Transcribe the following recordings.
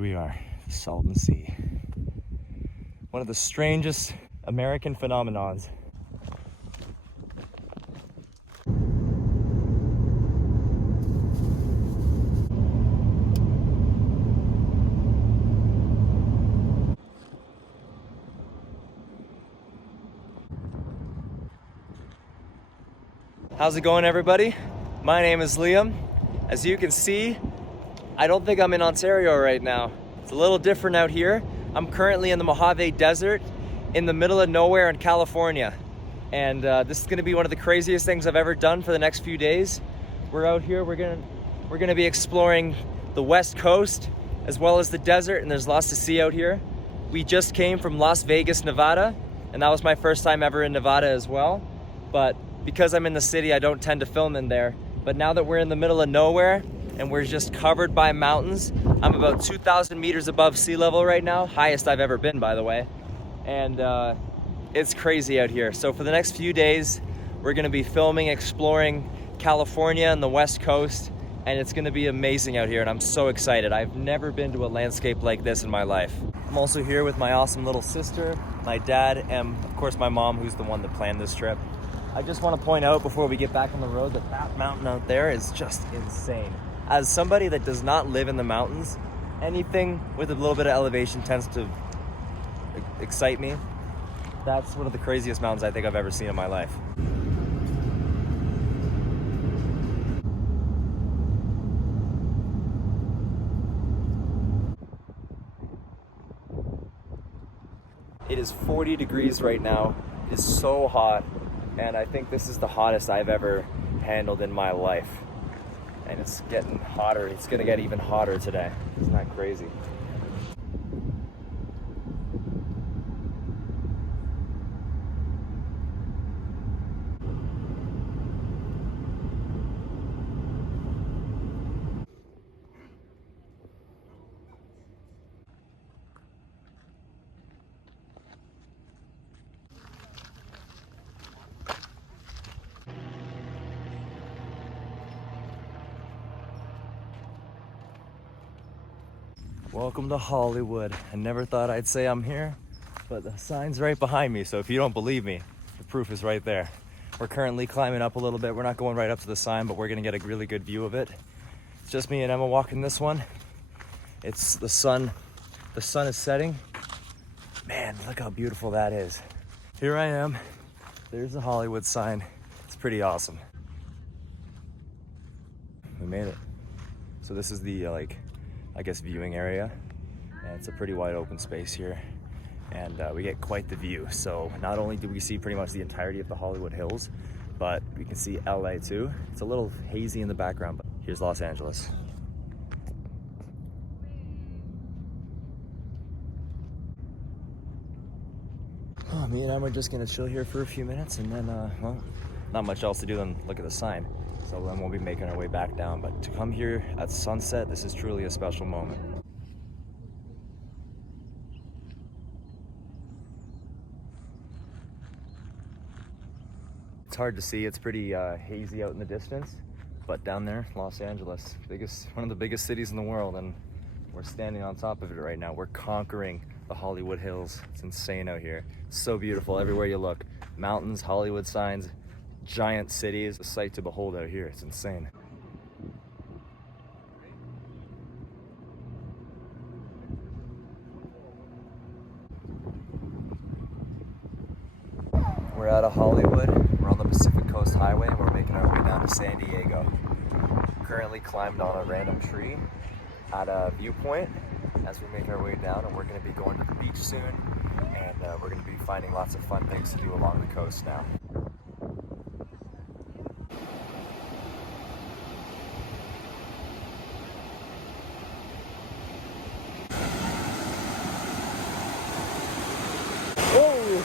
Here we are, Salton Sea. One of the strangest American phenomenons. How's it going, everybody? My name is Liam. As you can see, I don't think I'm in Ontario right now. It's a little different out here. I'm currently in the Mojave Desert in the middle of nowhere in California. And this is gonna be one of the craziest things I've ever done for the next few days. We're out here, we're gonna be exploring the West Coast as well as the desert, and there's lots to see out here. We just came from Las Vegas, Nevada, and that was my first time ever in Nevada as well. But because I'm in the city, I don't tend to film in there. But now that we're in the middle of nowhere and we're just covered by mountains, I'm about 2,000 meters above sea level right now, highest I've ever been, by the way. And it's crazy out here. So for the next few days, we're gonna be filming, exploring California and the West Coast, and it's gonna be amazing out here, and I'm so excited. I've never been to a landscape like this in my life. I'm also here with my awesome little sister, my dad, and of course my mom, who's the one that planned this trip. I just want to point out before we get back on the road that that mountain out there is just insane. As somebody that does not live in the mountains, anything with a little bit of elevation tends to excite me. That's one of the craziest mountains I think I've ever seen in my life. It is 40 degrees right now. It is so hot. And I think this is the hottest I've ever handled in my life. And it's getting hotter. It's gonna get even hotter today. Isn't that crazy? Welcome to Hollywood. I never thought I'd say I'm here, but the sign's right behind me, so if you don't believe me, the proof is right there. We're currently climbing up a little bit. We're not going right up to the sign, but we're gonna get a really good view of it. It's just me and Emma walking this one. It's the sun. The sun is setting. Man, look how beautiful that is. Here I am. There's the Hollywood sign. It's pretty awesome. We made it. So this is the I guess viewing area, and it's a pretty wide open space here, and we get quite the view. So not only do we see pretty much the entirety of the Hollywood Hills, but we can see LA too. It's a little hazy in the background, but here's Los Angeles. Oh, me and Em are just gonna chill here for a few minutes, and then well, not much else to do than look at the sign. So then we'll be making our way back down. But to come here at sunset, this is truly a special moment. It's hard to see, it's pretty hazy out in the distance. But down there, Los Angeles, one of the biggest cities in the world, and we're standing on top of it right now. We're conquering the Hollywood Hills. It's insane out here. It's so beautiful everywhere you look. Mountains, Hollywood signs, giant cities, a sight to behold out here. It's insane. We're out of Hollywood. We're on the Pacific Coast Highway, and we're making our way down to San Diego. Currently climbed on a random tree at a viewpoint as we make our way down, and we're going to be going to the beach soon, and we're going to be finding lots of fun things to do along the coast now.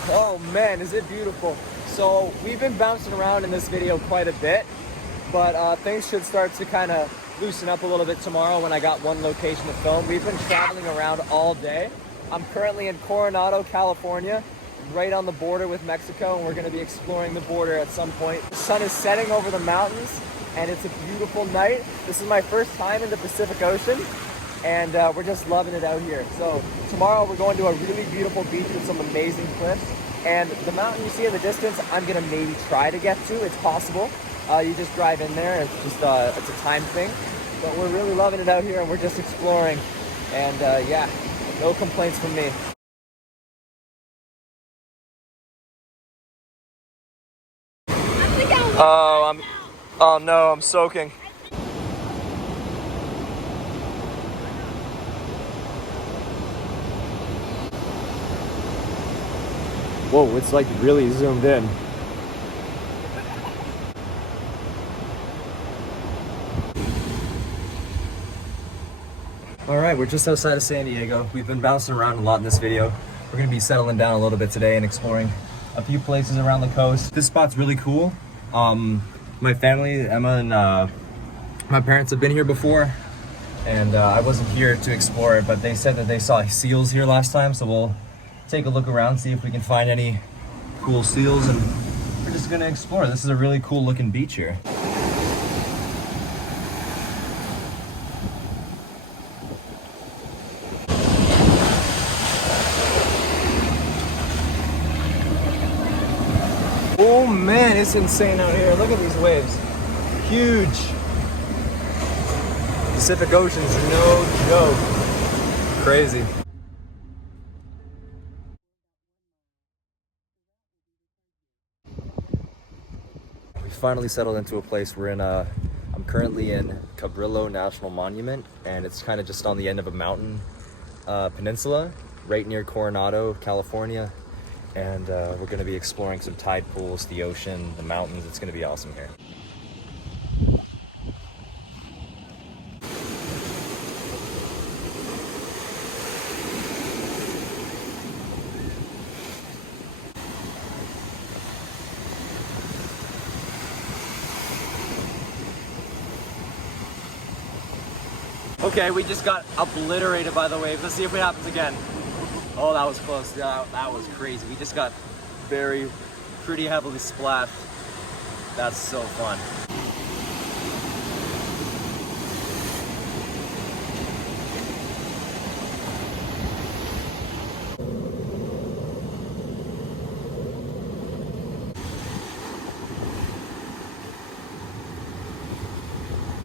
Oh man, is it beautiful. So we've been bouncing around in this video quite a bit, but things should start to kind of loosen up a little bit tomorrow when I got one location to film. We've been traveling around all day. I'm currently in Coronado, California, right on the border with Mexico, and we're going to be exploring the border at some point. The sun is setting over the mountains, and it's a beautiful night. This is my first time in the Pacific Ocean, and we're just loving it out here. So tomorrow we're going to a really beautiful beach with some amazing cliffs, and the mountain you see in the distance, I'm gonna maybe try to get to. It's possible. You just drive in there. It's just it's a time thing, but we're really loving it out here, and we're just exploring. And yeah, no complaints from me. Oh no, I'm soaking. Whoa, it's like really zoomed in. All right, we're just outside of San Diego. We've been bouncing around a lot in this video. We're gonna be settling down a little bit today and exploring a few places around the coast. This spot's really cool. My family, Emma and my parents have been here before, and I wasn't here to explore it, but they said that they saw seals here last time, so we'll take a look around, see if we can find any cool seals, and we're just gonna explore. This is a really cool looking beach here. Oh man, it's insane out here. Look at these waves. Huge. Pacific Ocean's no joke. Crazy. We finally settled into a place. We're in I'm currently in Cabrillo National Monument, and it's kind of just on the end of a mountain peninsula right near Coronado, California. And we're going to be exploring some tide pools, the ocean, the mountains. It's going to be awesome here. Okay, we just got obliterated by the waves. Let's see if it happens again. Oh, that was close. Yeah, that was crazy. We just got pretty heavily splashed. That's so fun.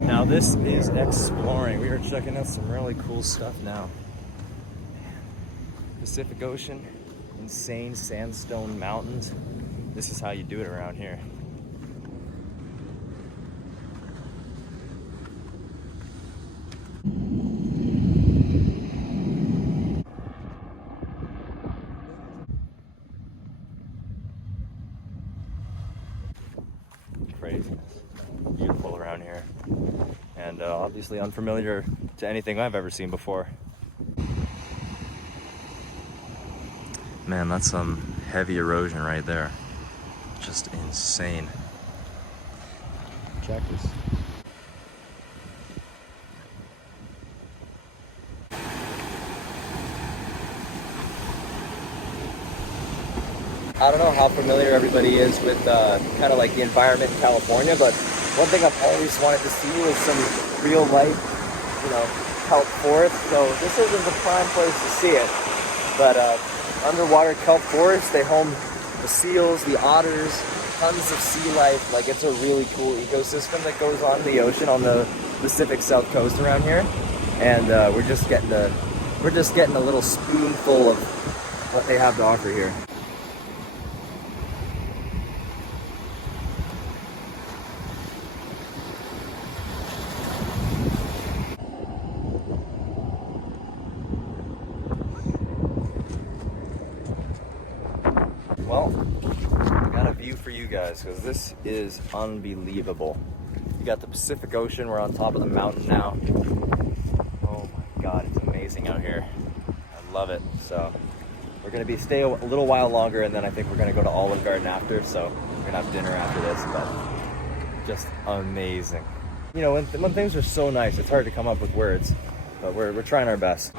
Now this is exploring. We are checking out some really cool stuff now. Pacific Ocean, insane sandstone mountains. This is how you do it around here. Craziness. Beautiful around here. And obviously unfamiliar to anything I've ever seen before. Man, that's some heavy erosion right there. Just insane. Check this. I don't know how familiar everybody is with kind of like the environment in California, but one thing I've always wanted to see was some real life, kelp forest. So this isn't the prime place to see it, but underwater kelp forest, they home the seals, the otters, tons of sea life. Like, it's a really cool ecosystem that goes on in the ocean on the Pacific South Coast around here, and we're just getting a little spoonful of what they have to offer here. Well, I got a view for you guys because this is unbelievable. You got the Pacific Ocean. We're on top of the mountain now. Oh my God, it's amazing out here. I love it. So we're gonna stay a little while longer, and then I think we're gonna go to Olive Garden after. So we're gonna have dinner after this, but just amazing. You know, when things are so nice, it's hard to come up with words, but we're trying our best.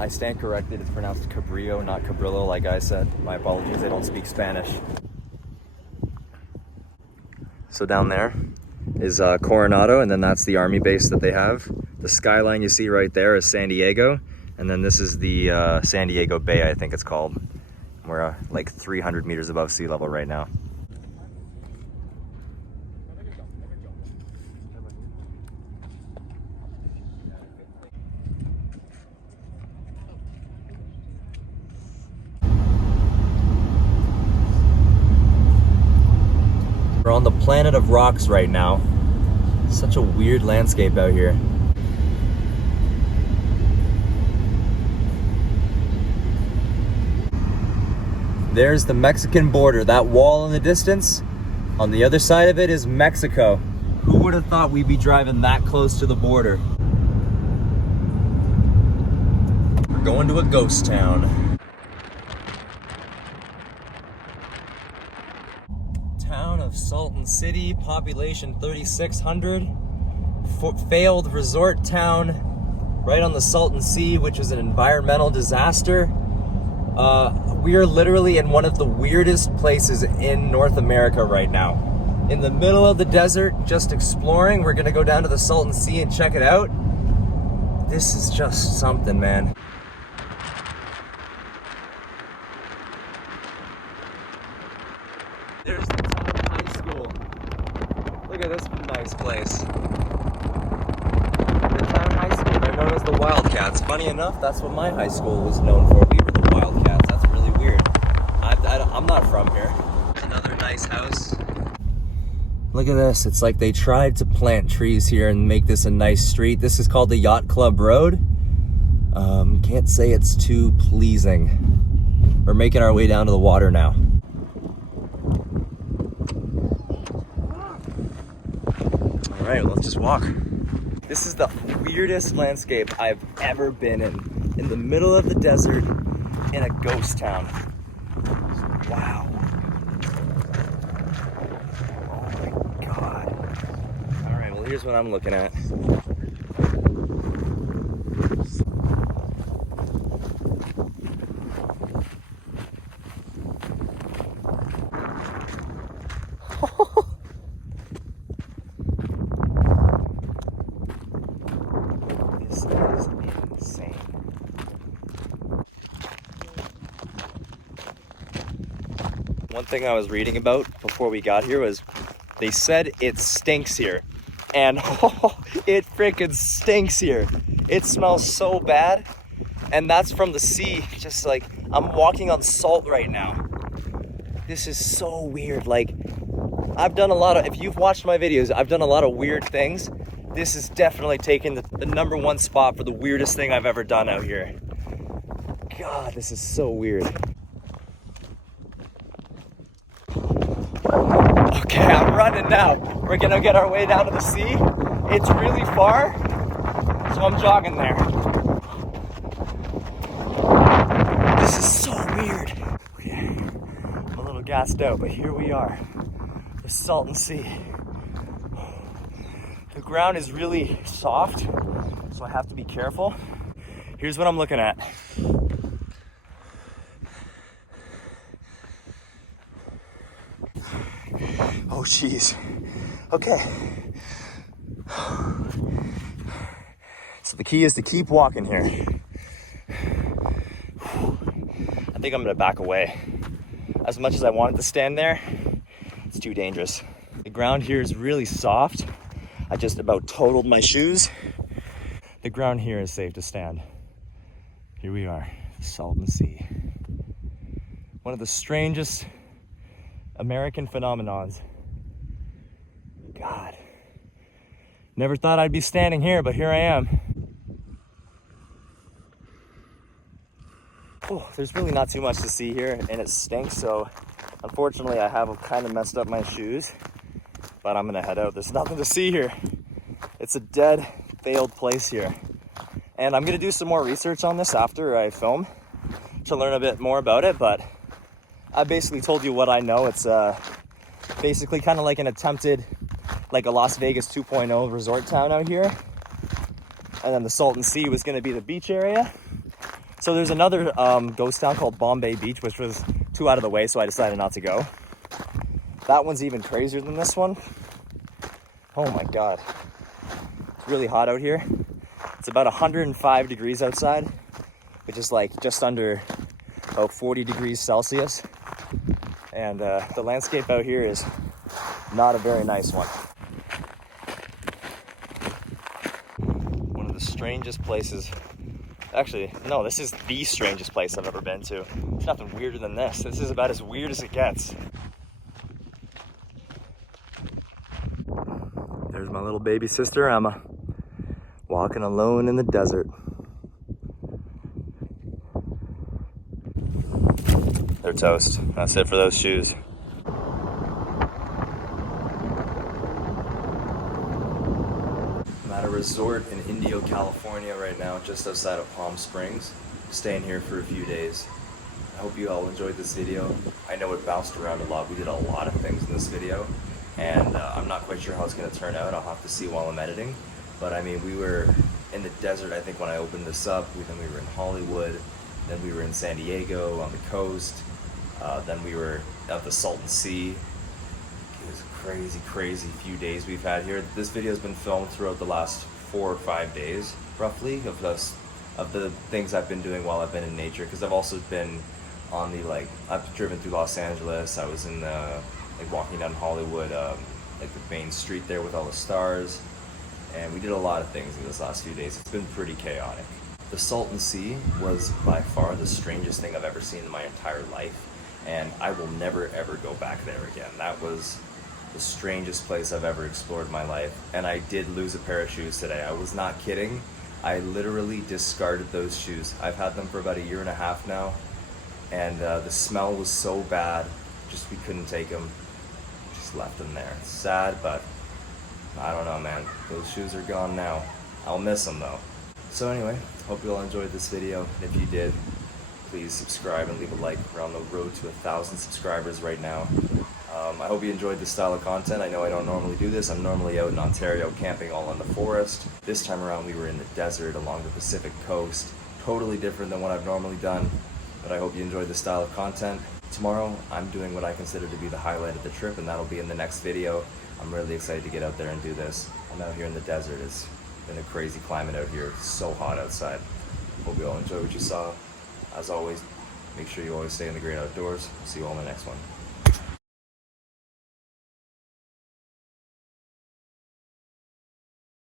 I stand corrected, it's pronounced Cabrillo, not Cabrillo, like I said. My apologies, I don't speak Spanish. So down there is Coronado, and then that's the army base that they have. The skyline you see right there is San Diego, and then this is the San Diego Bay, I think it's called. We're like 300 meters above sea level right now. We're on the planet of rocks right now. Such a weird landscape out here. There's the Mexican border, that wall in the distance. On the other side of it is Mexico. Who would have thought we'd be driving that close to the border? We're going to a ghost town. Town of Salton City, population 3,600. Failed resort town right on the Salton Sea, which was an environmental disaster. We are literally in one of the weirdest places in North America right now. In the middle of the desert, just exploring. We're gonna go down to the Salton Sea and check it out. This is just something, man. There's the Town High School. Look at this nice place. The Town High School, they're known as the Wildcats. Funny enough, that's what my high school was known for. We were the Wildcats. That's really weird. I'm not from here. Another nice house. Look at this. It's like they tried to plant trees here and make this a nice street. This is called the Yacht Club Road. Can't say it's too pleasing. We're making our way down to the water now. All right, well, let's just walk. This is the weirdest landscape I've ever been in the middle of the desert in a ghost town. Wow. Oh my God. All right, well, here's what I'm looking at. This is insane. One thing I was reading about before we got here was they said it stinks here. And it freaking stinks here. It smells so bad. And that's from the sea. Just like, I'm walking on salt right now. This is so weird. Like, I've done a lot of, if you've watched my videos, I've done a lot of weird things. This is definitely taking the #1 spot for the weirdest thing I've ever done out here. God, this is so weird. Okay, I'm running now. We're gonna get our way down to the sea. It's really far, so I'm jogging there. This is so weird. Okay, I'm a little gassed out, but here we are. The Salton Sea. The ground is really soft, so I have to be careful. Here's what I'm looking at. Oh, geez. Okay. So the key is to keep walking here. I think I'm gonna back away. As much as I wanted to stand there, it's too dangerous. The ground here is really soft. I just about totaled my shoes. The ground here is safe to stand. Here we are, the Salton Sea. One of the strangest American phenomenons. God. Never thought I'd be standing here, but here I am. Oh, there's really not too much to see here, and it stinks, so unfortunately I have kind of messed up my shoes, but I'm gonna head out. There's nothing to see here. It's a dead, failed place here. And I'm gonna do some more research on this after I film to learn a bit more about it, but I basically told you what I know. It's basically kind of like an attempted, like a Las Vegas 2.0 resort town out here. And then the Salton Sea was gonna be the beach area. So there's another ghost town called Bombay Beach, which was too out of the way, so I decided not to go. That one's even crazier than this one. Oh my God. It's really hot out here. It's about 105 degrees outside, which is like just under about 40 degrees Celsius. And the landscape out here is not a very nice one. One of the strangest places, actually, no, this is the strangest place I've ever been to. There's nothing weirder than this. This is about as weird as it gets. There's my little baby sister Emma, walking alone in the desert. They're toast. That's it for those shoes. I'm at a resort in Indio, California right now, just outside of Palm Springs. Staying here for a few days. I hope you all enjoyed this video. I know it bounced around a lot. We did a lot of things in this video, and I'm not quite sure how it's going to turn out. I'll have to see while I'm editing. But I mean, we were in the desert, I think, when I opened this up. Then we were in Hollywood. Then we were in San Diego on the coast. Then we were at the Salton Sea. It was a crazy few days we've had here. This video has been filmed throughout the last 4 or 5 days, roughly, of the things I've been doing while I've been in nature. Because I've also been on the, like, I've driven through Los Angeles. I was in like walking down Hollywood, like the main street there with all the stars. And we did a lot of things in this last few days. It's been pretty chaotic. The Salton Sea was by far the strangest thing I've ever seen in my entire life. And I will never ever go back there again. That was the strangest place I've ever explored in my life. And I did lose a pair of shoes today. I was not kidding. I literally discarded those shoes. I've had them for about 1.5 years now. And the smell was so bad, just we couldn't take them. Just left them there. It's sad, but I don't know, man. Those shoes are gone now. I'll miss them though. So anyway, hope you all enjoyed this video. If you did, please subscribe and leave a like. We're on the road to 1,000 subscribers right now. I hope you enjoyed this style of content. I know I don't normally do this. I'm normally out in Ontario camping all in the forest. This time around we were in the desert along the Pacific coast. Totally different than what I've normally done, but I hope you enjoyed this style of content. Tomorrow I'm doing what I consider to be the highlight of the trip, and that'll be in the next video. I'm really excited to get out there and do this. I'm out here in the desert. It's been a crazy climate out here. It's so hot outside. Hope you all enjoyed what you saw. As always, make sure you always stay in the great outdoors. See you all in the next one.